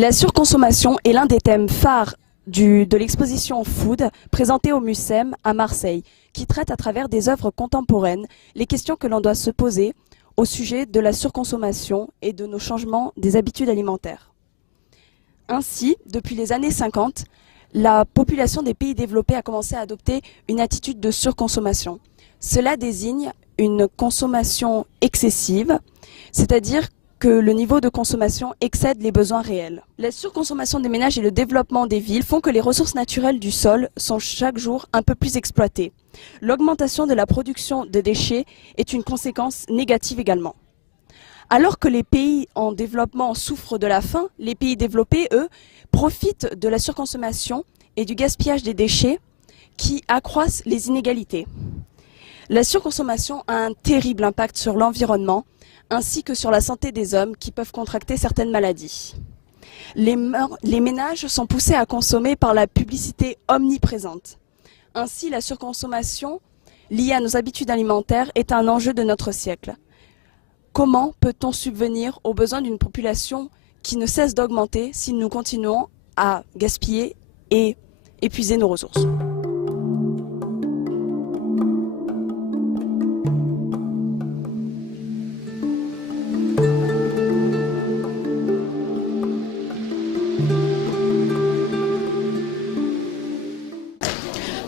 La surconsommation est l'un des thèmes phares de l'exposition Food présentée au MUCEM à Marseille, qui traite à travers des œuvres contemporaines les questions que l'on doit se poser au sujet de la surconsommation et de nos changements des habitudes alimentaires. Ainsi, depuis les années 50, la population des pays développés a commencé à adopter une attitude de surconsommation. Cela désigne une consommation excessive, c'est-à-dire que le niveau de consommation excède les besoins réels. La surconsommation des ménages et le développement des villes font que les ressources naturelles du sol sont chaque jour un peu plus exploitées. L'augmentation de la production de déchets est une conséquence négative également. Alors que les pays en développement souffrent de la faim, les pays développés, eux, profitent de la surconsommation et du gaspillage des déchets qui accroissent les inégalités. La surconsommation a un terrible impact sur l'environnement, ainsi que sur la santé des hommes qui peuvent contracter certaines maladies. Les ménages sont poussés à consommer par la publicité omniprésente. Ainsi, la surconsommation liée à nos habitudes alimentaires est un enjeu de notre siècle. Comment peut-on subvenir aux besoins d'une population qui ne cesse d'augmenter si nous continuons à gaspiller et épuiser nos ressources ?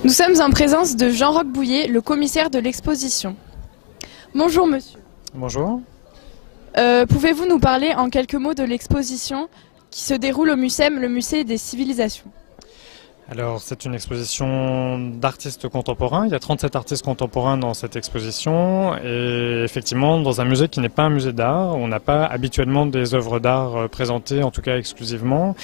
Nous sommes en présence de Jean-Roch Bouillet, le commissaire de l'exposition. Bonjour monsieur. Bonjour. Pouvez-vous nous parler en quelques mots de l'exposition qui se déroule au MUCEM, le musée des civilisations? Alors c'est une exposition d'artistes contemporains, il y a 37 artistes contemporains dans cette exposition et effectivement dans un musée qui n'est pas un musée d'art, on n'a pas habituellement des œuvres d'art présentées, en tout cas exclusivement.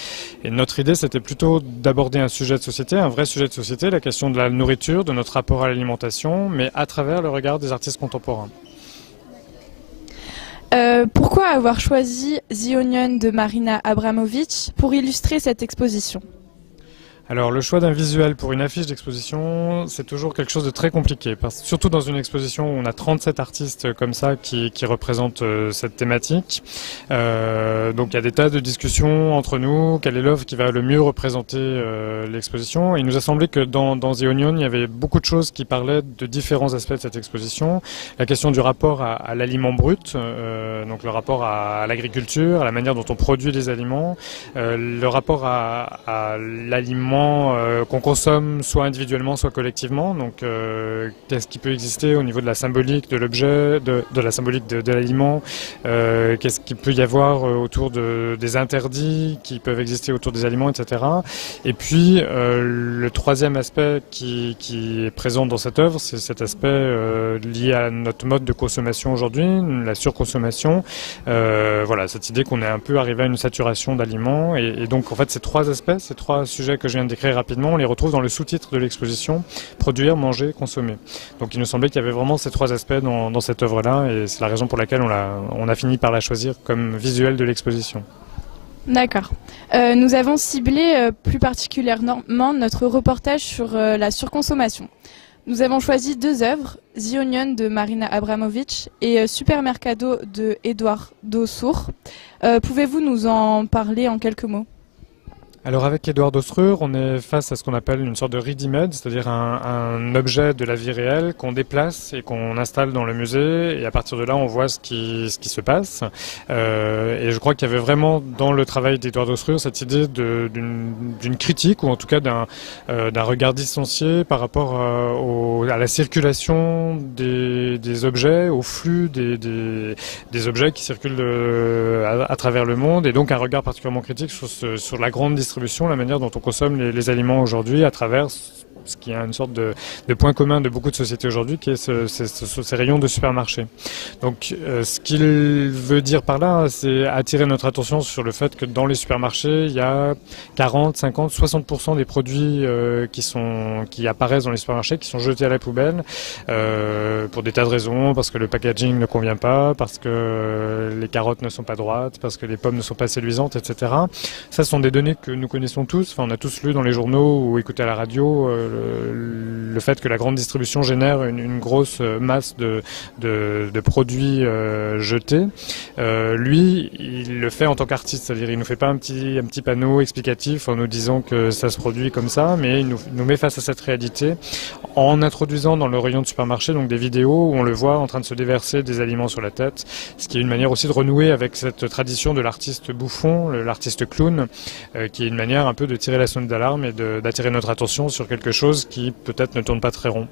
Et notre idée c'était plutôt d'aborder un sujet de société, un vrai sujet de société, la question de la nourriture, de notre rapport à l'alimentation, mais à travers le regard des artistes contemporains. Pourquoi avoir choisi The Onion de Marina Abramović pour illustrer cette exposition ? Alors le choix d'un visuel pour une affiche d'exposition, c'est toujours quelque chose de très compliqué, surtout dans une exposition où on a 37 artistes comme ça qui représentent cette thématique. Donc il y a des tas de discussions entre nous, quelle est l'œuvre qui va le mieux représenter l'exposition. Et il nous a semblé que dans The Onion, il y avait beaucoup de choses qui parlaient de différents aspects de cette exposition. La question du rapport à l'aliment brut, donc le rapport à l'agriculture, à la manière dont on produit les aliments, le rapport à l'aliment qu'on consomme soit individuellement, soit collectivement. Donc, qu'est-ce qui peut exister au niveau de la symbolique de l'objet, de la symbolique de l'aliment, qu'est-ce qu'il peut y avoir autour des interdits qui peuvent exister autour des aliments, etc. Et puis, le troisième aspect qui est présent dans cette œuvre, c'est cet aspect lié à notre mode de consommation aujourd'hui, la surconsommation. Voilà, cette idée qu'on est un peu arrivé à une saturation d'aliments. Et donc, en fait, ces trois aspects, ces trois sujets que je viens de décrire rapidement, on les retrouve dans le sous-titre de l'exposition, produire, manger, consommer. Donc il nous semblait qu'il y avait vraiment ces trois aspects dans cette œuvre-là et c'est la raison pour laquelle on a fini par la choisir comme visuel de l'exposition. D'accord. Nous avons ciblé plus particulièrement notre reportage sur la surconsommation. Nous avons choisi deux œuvres, The Onion de Marina Abramović et Supermercado de Eduardo Sur. Pouvez-vous nous en parler en quelques mots ? Alors avec Eduardo Sur, on est face à ce qu'on appelle une sorte de ready-made, c'est-à-dire un objet de la vie réelle qu'on déplace et qu'on installe dans le musée et à partir de là on voit ce qui se passe. Et je crois qu'il y avait vraiment dans le travail d'Eduardo Sur cette idée d'une critique ou en tout cas d'un regard distancié par rapport à la circulation des objets, au flux des objets qui circulent à travers le monde et donc un regard particulièrement critique sur la grande distribution, la manière dont on consomme les aliments aujourd'hui à travers ce qui est une sorte de point commun de beaucoup de sociétés aujourd'hui, qui est ces rayons de supermarché. Donc ce qu'il veut dire par là, c'est attirer notre attention sur le fait que dans les supermarchés, il y a 40, 50, 60% des produits qui apparaissent dans les supermarchés, qui sont jetés à la poubelle, pour des tas de raisons, parce que le packaging ne convient pas, parce que les carottes ne sont pas droites, parce que les pommes ne sont pas séduisantes, etc. Ça, ce sont des données que nous connaissons tous. Enfin, on a tous lu dans les journaux ou écouté à la radio le fait que la grande distribution génère une grosse masse de produits jetés. Lui, il le fait en tant qu'artiste, c'est-à-dire il nous fait pas un petit panneau explicatif en nous disant que ça se produit comme ça, mais il nous met face à cette réalité en introduisant dans le rayon de supermarché donc des vidéos où on le voit en train de se déverser des aliments sur la tête, ce qui est une manière aussi de renouer avec cette tradition de l'artiste bouffon, l'artiste clown, qui est une manière un peu de tirer la sonnette d'alarme et d'attirer notre attention sur quelque chose qui peut-être ne tourne pas très rond.